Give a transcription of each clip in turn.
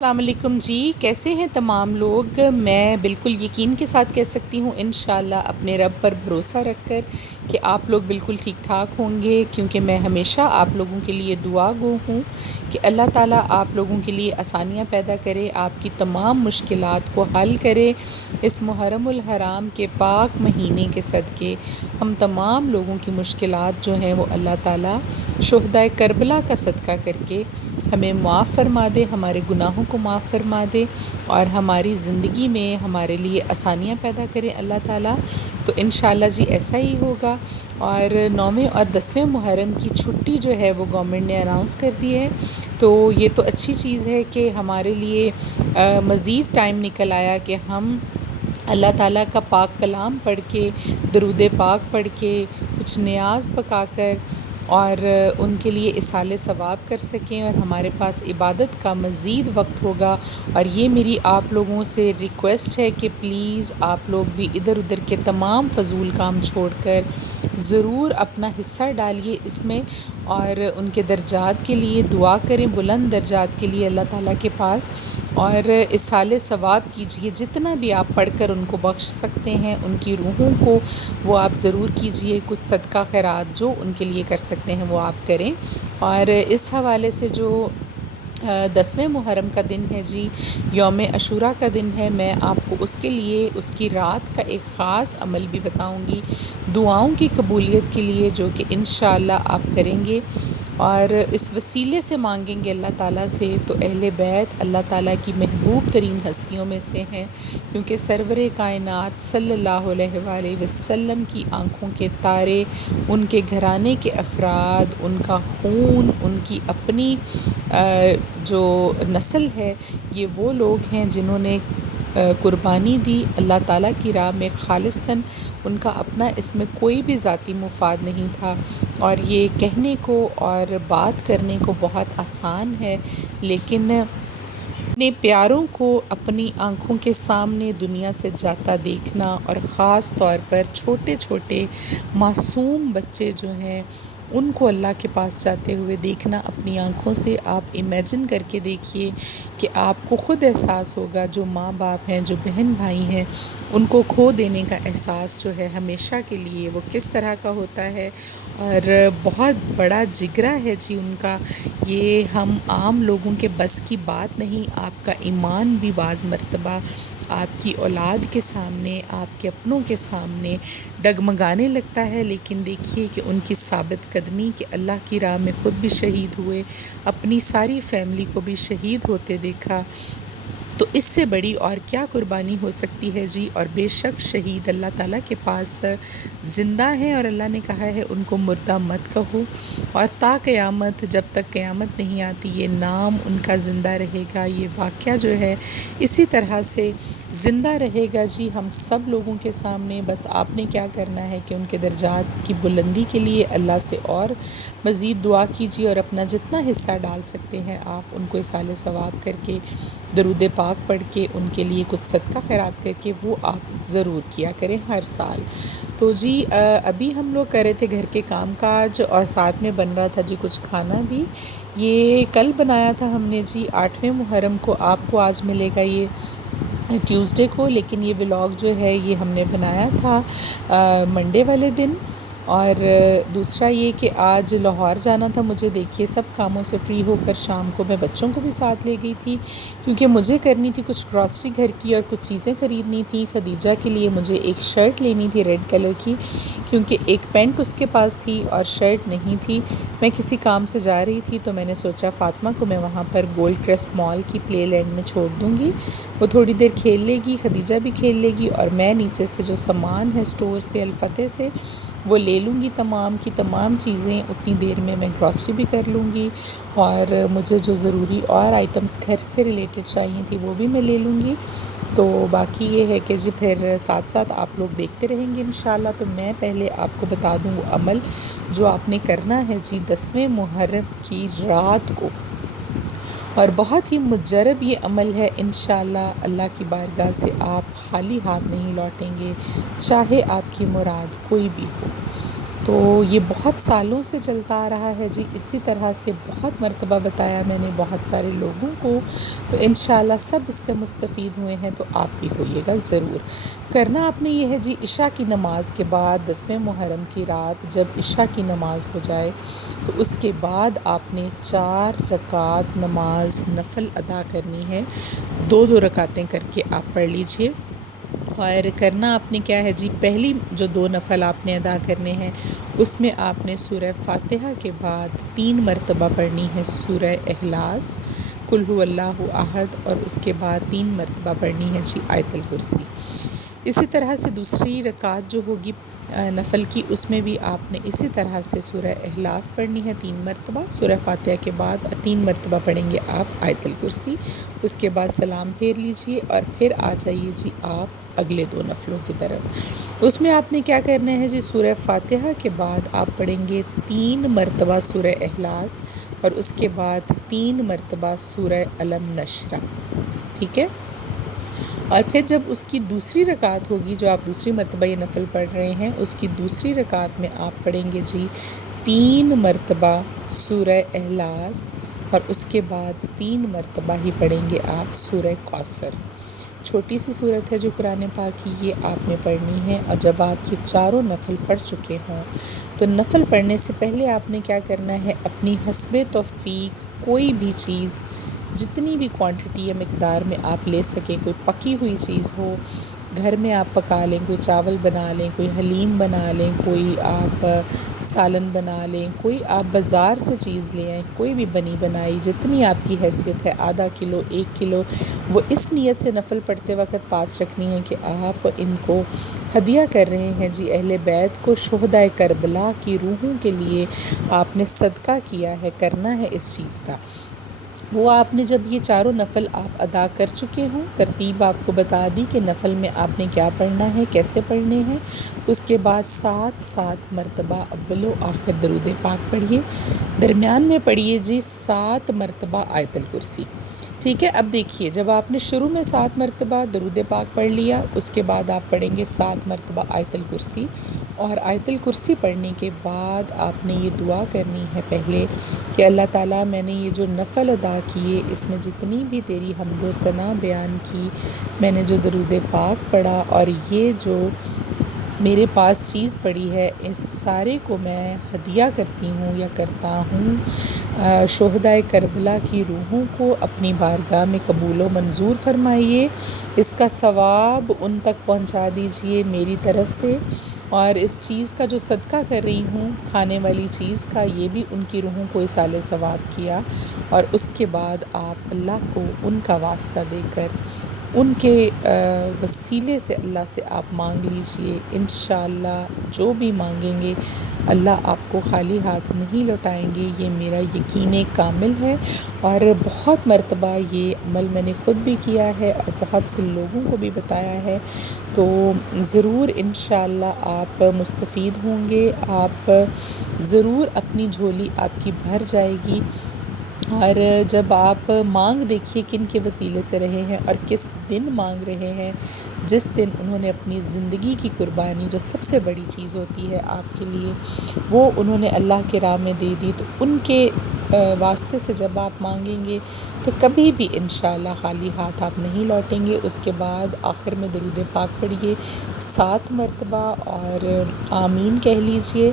السلام علیکم جی، کیسے ہیں تمام لوگ؟ میں بالکل یقین کے ساتھ کہہ سکتی ہوں انشاءاللہ اپنے رب پر بھروسہ رکھ کر کہ آپ لوگ بالکل ٹھیک ٹھاک ہوں گے، کیونکہ میں ہمیشہ آپ لوگوں کے لیے دعا گو ہوں کہ اللہ تعالیٰ آپ لوگوں کے لیے آسانیاں پیدا کرے، آپ کی تمام مشکلات کو حل کرے۔ اس محرم الحرام کے پاک مہینے کے صدقے ہم تمام لوگوں کی مشکلات جو ہیں وہ اللہ تعالیٰ شہدائے کربلا کا صدقہ کر کے ہمیں معاف فرما دے، ہمارے گناہوں کو معاف فرما دے اور ہماری زندگی میں ہمارے لیے آسانیاں پیدا کرے اللہ تعالیٰ۔ تو انشاءاللہ جی ایسا ہی ہوگا۔ اور 9ویں اور 10ویں محرم کی چھٹی جو ہے وہ گورنمنٹ نے اناؤنس کر دی ہے، تو یہ تو اچھی چیز ہے کہ ہمارے لیے مزید ٹائم نکل آیا کہ ہم اللہ تعالیٰ کا پاک کلام پڑھ کے، درود پاک پڑھ کے، کچھ نیاز پکا کر اور ان کے لیے اصالِ ثواب کر سکیں، اور ہمارے پاس عبادت کا مزید وقت ہوگا۔ اور یہ میری آپ لوگوں سے ریکویسٹ ہے کہ پلیز آپ لوگ بھی ادھر ادھر کے تمام فضول کام چھوڑ کر ضرور اپنا حصہ ڈالیے اس میں، اور ان کے درجات کے لیے دعا کریں، بلند درجات کے لیے اللہ تعالیٰ کے پاس، اور اصالِ ثواب کیجئے، جتنا بھی آپ پڑھ کر ان کو بخش سکتے ہیں، ان کی روحوں کو وہ آپ ضرور کیجئے، کچھ صدقہ خیرات جو ان کے لیے کر سکتے ہیں وہ آپ کریں۔ اور اس حوالے سے جو 10ویں محرم کا دن ہے جی، یوم عاشوراء کا دن ہے، میں آپ کو اس کے لیے اس کی رات کا ایک خاص عمل بھی بتاؤں گی، دعاؤں کی قبولیت کے لیے، جو کہ انشاءاللہ آپ کریں گے اور اس وسیلے سے مانگیں گے اللہ تعالیٰ سے، تو اہل بیت اللہ تعالیٰ کی محبوب ترین ہستیوں میں سے ہیں، کیونکہ سرور کائنات صلی اللہ علیہ وآلہ وسلم کی آنکھوں کے تارے، ان کے گھرانے کے افراد، ان کا خون، ان کی اپنی جو نسل ہے، یہ وہ لوگ ہیں جنہوں نے قربانی دی اللہ تعالیٰ کی راہ میں خالصتاً، ان کا اپنا اس میں کوئی بھی ذاتی مفاد نہیں تھا۔ اور یہ کہنے کو اور بات کرنے کو بہت آسان ہے، لیکن اپنے پیاروں کو اپنی آنکھوں کے سامنے دنیا سے جاتا دیکھنا، اور خاص طور پر چھوٹے چھوٹے معصوم بچے جو ہیں ان کو اللہ کے پاس جاتے ہوئے دیکھنا اپنی آنکھوں سے، آپ امیجن کر کے دیکھیے کہ آپ کو خود احساس ہوگا، جو ماں باپ ہیں، جو بہن بھائی ہیں، ان کو کھو دینے کا احساس جو ہے ہمیشہ کے لیے وہ کس طرح کا ہوتا ہے، اور بہت بڑا جگرا ہے جی ان کا، یہ ہم عام لوگوں کے بس کی بات نہیں۔ آپ کا ایمان بھی بعض مرتبہ آپ کی اولاد کے سامنے، آپ کے اپنوں کے سامنے ڈگمگانے لگتا ہے، لیکن دیکھیے کہ ان کی ثابت قدمی کہ اللہ کی راہ میں خود بھی شہید ہوئے، اپنی ساری فیملی کو بھی شہید ہوتے دیکھا، تو اس سے بڑی اور کیا قربانی ہو سکتی ہے جی۔ اور بے شک شہید اللہ تعالیٰ کے پاس زندہ ہیں، اور اللہ نے کہا ہے ان کو مردہ مت کہو، اور تا قیامت، جب تک قیامت نہیں آتی، یہ نام ان کا زندہ رہے گا، یہ واقعہ جو ہے اسی طرح سے زندہ رہے گا جی ہم سب لوگوں کے سامنے۔ بس آپ نے کیا کرنا ہے کہ ان کے درجات کی بلندی کے لیے اللہ سے اور مزید دعا کیجیے، اور اپنا جتنا حصہ ڈال سکتے ہیں آپ ان کو اصالِ ثواب کر کے، درود پاک پڑھ کے، ان کے لیے کچھ صدقہ خیرات کر کے، وہ آپ ضرور کیا کریں ہر سال۔ تو جی ابھی ہم لوگ کر رہے تھے گھر کے کام کاج، اور ساتھ میں بن رہا تھا جی کچھ کھانا بھی، یہ کل بنایا تھا ہم نے جی 8ویں محرم کو، آپ کو آج ملے گا یہ ٹیوزڈے کو، لیکن یہ ولاگ جو ہے یہ ہم نے بنایا تھا منڈے والے دن۔ اور دوسرا یہ کہ آج لاہور جانا تھا مجھے، دیکھیے سب کاموں سے فری ہو کر شام کو میں بچوں کو بھی ساتھ لے گئی تھی، کیونکہ مجھے کرنی تھی کچھ گراسری گھر کی، اور کچھ چیزیں خریدنی تھی خدیجہ کے لیے، مجھے ایک شرٹ لینی تھی ریڈ کلر کی، کیونکہ ایک پینٹ اس کے پاس تھی اور شرٹ نہیں تھی۔ میں کسی کام سے جا رہی تھی تو میں نے سوچا فاطمہ کو میں وہاں پر گولڈ کرسٹ مال کی پلے لینڈ میں چھوڑ دوں گی، وہ تھوڑی دیر کھیل لے گی، خدیجہ بھی کھیل لے گی، اور میں نیچے سے جو سامان ہے اسٹور سے الفتح سے وہ لے لوں گی، تمام کی تمام چیزیں اتنی دیر میں گراسری بھی کر لوں گی، اور مجھے جو ضروری اور آئٹمس گھر سے ریلیٹڈ چاہیے تھی وہ بھی میں لے لوں گی۔ تو باقی یہ ہے کہ جی پھر ساتھ ساتھ آپ لوگ دیکھتے رہیں گے انشاءاللہ۔ تو میں پہلے آپ کو بتا دوں وہ عمل جو آپ نے کرنا ہے جی 10ویں محرم کی رات کو، اور بہت ہی مجرب یہ عمل ہے، انشاءاللہ اللہ کی بارگاہ سے آپ خالی ہاتھ نہیں لوٹیں گے، چاہے آپ کی مراد کوئی بھی ہو۔ تو یہ بہت سالوں سے چلتا آ رہا ہے جی، اسی طرح سے بہت مرتبہ بتایا میں نے بہت سارے لوگوں کو، تو انشاءاللہ سب اس سے مستفید ہوئے ہیں، تو آپ بھی ہوئیے گا ضرور۔ کرنا آپ نے یہ ہے جی، عشاء کی نماز کے بعد 10ویں محرم کی رات جب عشاء کی نماز ہو جائے تو اس کے بعد آپ نے 4 رکعت نماز نفل ادا کرنی ہے، 2 رکعتیں کر کے آپ پڑھ لیجئے۔ اور کرنا آپ نے کیا ہے جی، پہلی جو 2 نفل آپ نے ادا کرنے ہیں اس میں آپ نے سورہ فاتحہ کے بعد 3 مرتبہ پڑھنی ہے سورہ اخلاص، قل هو اللہ احد، اور اس کے بعد 3 مرتبہ پڑھنی ہے جی آیت الکرسی۔ اسی طرح سے دوسری رکعت جو ہوگی نفل کی، اس میں بھی آپ نے اسی طرح سے سورہ اخلاص پڑھنی ہے 3 مرتبہ، سورہ فاتحہ کے بعد 3 مرتبہ پڑھیں گے آپ آیت الکرسی، اس کے بعد سلام پھیر لیجئے اور پھر آ جائیے جی آپ اگلے 2 نفلوں کی طرف۔ اس میں آپ نے کیا کرنا ہے جی، سورہ فاتحہ کے بعد آپ پڑھیں گے 3 مرتبہ سورہ اخلاص اور اس کے بعد 3 مرتبہ سورہ الم نشرہ، ٹھیک ہے؟ اور پھر جب اس کی دوسری رکعت ہوگی، جو آپ دوسری مرتبہ یہ نفل پڑھ رہے ہیں، اس کی دوسری رکعت میں آپ پڑھیں گے جی 3 مرتبہ سورہ اخلاص اور اس کے بعد 3 مرتبہ ہی پڑھیں گے آپ سورہ کوثر۔ چھوٹی سی صورت ہے جو قرآن پاک کی، یہ آپ نے پڑھنی ہے۔ اور جب آپ یہ چاروں نفل پڑھ چکے ہوں تو نفل پڑھنے سے پہلے آپ نے کیا کرنا ہے، اپنی حسب توفیق کوئی بھی چیز جتنی بھی کوانٹٹی یا مقدار میں آپ لے سکیں، کوئی پکی ہوئی چیز ہو گھر میں آپ پکا لیں، کوئی چاول بنا لیں، کوئی حلیم بنا لیں، کوئی آپ سالن بنا لیں، کوئی آپ بازار سے چیز لے آئیں، کوئی بھی بنی بنائی جتنی آپ کی حیثیت ہے، آدھا کلو 1 کلو، وہ اس نیت سے نفل پڑھتے وقت پاس رکھنی ہے کہ آپ ان کو ہدیہ کر رہے ہیں جی اہل بیت کو، شہدائے کربلا کی روحوں کے لیے آپ نے صدقہ کیا ہے، کرنا ہے اس چیز کا۔ وہ آپ نے جب یہ چاروں نفل آپ ادا کر چکے ہوں، ترتیب آپ کو بتا دی کہ نفل میں آپ نے کیا پڑھنا ہے، کیسے پڑھنے ہیں، اس کے بعد 7 مرتبہ اول و آخر درود پاک پڑھیے، درمیان میں پڑھیے جی 7 مرتبہ آیت الکرسی، ٹھیک ہے؟ اب دیکھیے، جب آپ نے شروع میں 7 مرتبہ درود پاک پڑھ لیا، اس کے بعد آپ پڑھیں گے 7 مرتبہ آیت الکرسی، اور آیت الکرسی پڑھنے کے بعد آپ نے یہ دعا کرنی ہے پہلے کہ اللہ تعالیٰ، میں نے یہ جو نفل ادا کیے، اس میں جتنی بھی تیری حمد و ثنا بیان کی، میں نے جو درود پاک پڑھا اور یہ جو میرے پاس چیز پڑی ہے، اس سارے کو میں ہدیہ کرتی ہوں یا کرتا ہوں شہدائے کربلا کی روحوں کو، اپنی بارگاہ میں قبول و منظور فرمائیے، اس کا ثواب ان تک پہنچا دیجئے میری طرف سے، اور اس چیز کا جو صدقہ کر رہی ہوں کھانے والی چیز کا، یہ بھی ان کی روحوں کو اصال ثواب کیا، اور اس کے بعد آپ اللہ کو ان کا واسطہ دے کر ان کے وسیلے سے اللہ سے آپ مانگ لیجئے، انشاءاللہ جو بھی مانگیں گے اللہ آپ کو خالی ہاتھ نہیں لوٹائیں گے، یہ میرا یقین کامل ہے، اور بہت مرتبہ یہ عمل میں نے خود بھی کیا ہے اور بہت سے لوگوں کو بھی بتایا ہے، تو ضرور انشاءاللہ آپ مستفید ہوں گے، آپ ضرور اپنی جھولی آپ کی بھر جائے گی۔ اور جب آپ مانگ دیکھیے کن کے وسیلے سے رہے ہیں اور کس دن مانگ رہے ہیں، جس دن انہوں نے اپنی زندگی کی قربانی، جو سب سے بڑی چیز ہوتی ہے آپ کے لیے، وہ انہوں نے اللہ کے راہ میں دے دی، تو ان کے واسطے سے جب آپ مانگیں گے تو کبھی بھی انشاءاللہ خالی ہاتھ آپ نہیں لوٹیں گے۔ اس کے بعد آخر میں درود پاک پڑھیے 7 مرتبہ اور آمین کہہ لیجئے،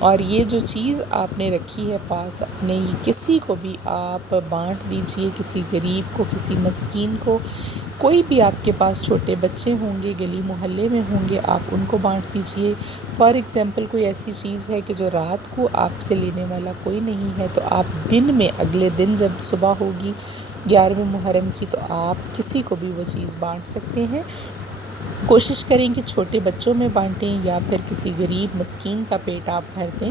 اور یہ جو چیز آپ نے رکھی ہے پاس اپنے، یہ کسی کو بھی آپ بانٹ دیجئے، کسی غریب کو، کسی مسکین کو، کوئی بھی آپ کے پاس چھوٹے بچے ہوں گے، گلی محلے میں ہوں گے، آپ ان کو بانٹ دیجئے۔ فار ایگزامپل کوئی ایسی چیز ہے کہ جو رات کو آپ سے لینے والا کوئی نہیں ہے، تو آپ دن میں، اگلے دن جب صبح ہوگی 11ویں محرم کی، تو آپ کسی کو بھی وہ چیز بانٹ سکتے ہیں۔ کوشش کریں کہ چھوٹے بچوں میں بانٹیں یا پھر کسی غریب مسکین کا پیٹ آپ بھر دیں،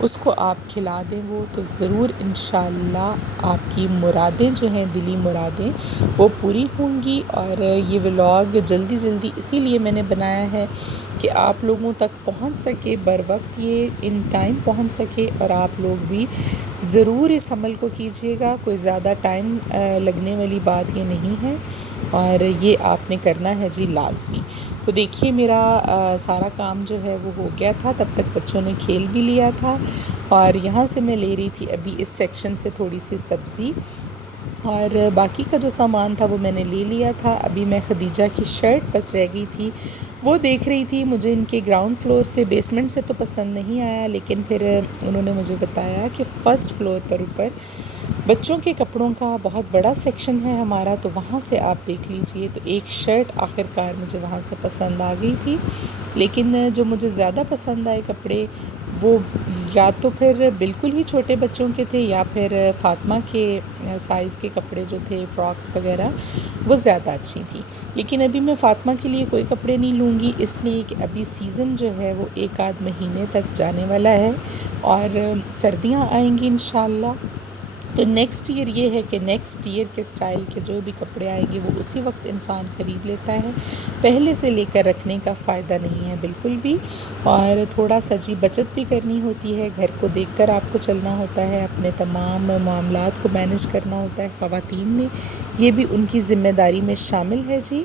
اس کو آپ کھلا دیں، وہ تو ضرور انشاءاللہ آپ کی مرادیں جو ہیں، دلی مرادیں، وہ پوری ہوں گی۔ اور یہ ولاگ جلدی جلدی اسی لیے میں نے بنایا ہے کہ آپ لوگوں تک پہنچ سکے، بر وقت یہ ان ٹائم پہنچ سکے، اور آپ لوگ بھی ضرور اس عمل کو کیجیے گا، کوئی زیادہ ٹائم لگنے والی بات یہ نہیں ہے، اور یہ آپ نے کرنا ہے جی لازمی۔ تو دیکھیے میرا سارا کام جو ہے وہ ہو گیا تھا، تب تک بچوں نے کھیل بھی لیا تھا، اور یہاں سے میں لے رہی تھی ابھی اس سیکشن سے تھوڑی سی سبزی، اور باقی کا جو سامان تھا وہ میں نے لے لیا تھا۔ ابھی میں خدیجہ کی شرٹ بس رہ گئی تھی وہ دیکھ رہی تھی۔ مجھے ان کے گراؤنڈ فلور سے بیسمنٹ سے تو پسند نہیں آیا، لیکن پھر انہوں نے مجھے بتایا کہ فرسٹ فلور پر اوپر بچوں کے کپڑوں کا بہت بڑا سیکشن ہے ہمارا، تو وہاں سے آپ دیکھ لیجئے۔ تو ایک شرٹ آخر کار مجھے وہاں سے پسند آ گئی تھی، لیکن جو مجھے زیادہ پسند آئے کپڑے وہ یا تو پھر بالکل ہی چھوٹے بچوں کے تھے، یا پھر فاطمہ کے سائز کے کپڑے جو تھے، فراکس وغیرہ، وہ زیادہ اچھی تھیں۔ لیکن ابھی میں فاطمہ کے لیے کوئی کپڑے نہیں لوں گی، اس لیے کہ ابھی سیزن جو ہے وہ ایک آدھ مہینے تک جانے والا ہے، اور سردیاں آئیں گی انشاءاللہ۔ تو نیکسٹ ایئر یہ ہے کہ نیکسٹ ایئر کے سٹائل کے جو بھی کپڑے آئیں گے وہ اسی وقت انسان خرید لیتا ہے، پہلے سے لے کر رکھنے کا فائدہ نہیں ہے بالکل بھی۔ اور تھوڑا سا جی بچت بھی کرنی ہوتی ہے، گھر کو دیکھ کر آپ کو چلنا ہوتا ہے، اپنے تمام معاملات کو مینیج کرنا ہوتا ہے خواتین نے، یہ بھی ان کی ذمہ داری میں شامل ہے جی۔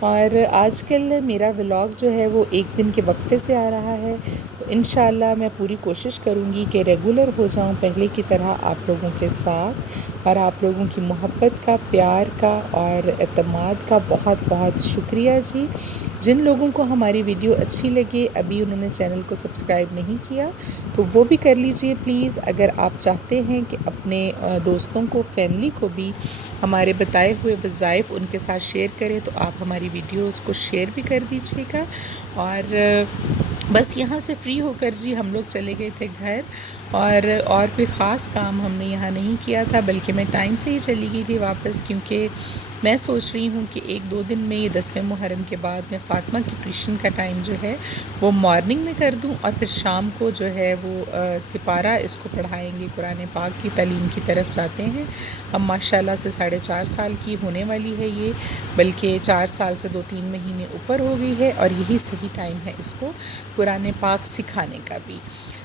اور آج کل میرا ولاگ جو ہے وہ ایک دن کے وقفے سے آ رہا ہے، تو انشاءاللہ میں پوری کوشش کروں گی کہ ریگولر ہو جاؤں پہلے کی طرح آپ لوگوں کے ساتھ، اور آپ لوگوں کی محبت کا، پیار کا اور اعتماد کا بہت بہت شکریہ جی۔ جن لوگوں کو ہماری ویڈیو اچھی لگے، ابھی انہوں نے چینل کو سبسکرائب نہیں کیا تو وہ بھی کر لیجئے پلیز۔ اگر آپ چاہتے ہیں کہ اپنے دوستوں کو، فیملی کو بھی ہمارے بتائے ہوئے وظائف ان کے ساتھ شیئر کریں، تو آپ ہماری ویڈیوز کو شیئر بھی کر دیجیے گا۔ اور بس یہاں سے فری ہو کر جی ہم لوگ چلے گئے تھے گھر، اور کوئی خاص کام ہم نے یہاں نہیں کیا تھا، بلکہ میں ٹائم سے ہی چلی گئی تھی واپس، کیونکہ میں سوچ رہی ہوں کہ ایک دو دن میں یہ 10ویں محرم کے بعد میں فاطمہ کی ٹیوشن کا ٹائم جو ہے وہ مارننگ میں کر دوں، اور پھر شام کو جو ہے وہ سپارہ اس کو پڑھائیں گے، قرآن پاک کی تعلیم کی طرف جاتے ہیں۔ اب ماشاءاللہ سے 4.5 سال کی ہونے والی ہے یہ، بلکہ 4 سال سے 2-3 مہینے اوپر ہو گئی ہے، اور یہی صحیح ٹائم ہے اس کو قرآن پاک سکھانے کا بھی۔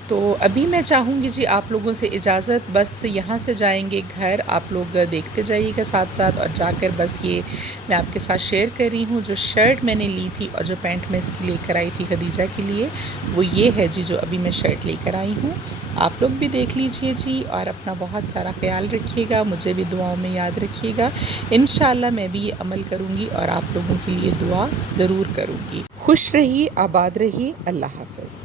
تو ابھی میں چاہوں گی جی آپ لوگوں سے اجازت، بس یہاں سے جائیں گے گھر، آپ لوگ دیکھتے جائیے گا ساتھ ساتھ، اور جا کر بس یہ میں آپ کے ساتھ شیئر کر رہی ہوں۔ جو شرٹ میں نے لی تھی اور جو پینٹ میں اس کی لے کر آئی تھی خدیجہ کے لیے، وہ یہ ہے جی جو ابھی میں شرٹ لے کر آئی ہوں۔ آپ لوگ بھی دیکھ لیجئے جی، اور اپنا بہت سارا خیال رکھیے گا، مجھے بھی دعاؤں میں یاد رکھیے گا۔ انشاءاللہ میں بھی یہ عمل کروں گی، اور آپ لوگوں کے لیے دعا ضرور کروں گی۔ خوش رہیے، آباد رہیے، اللہ حافظ۔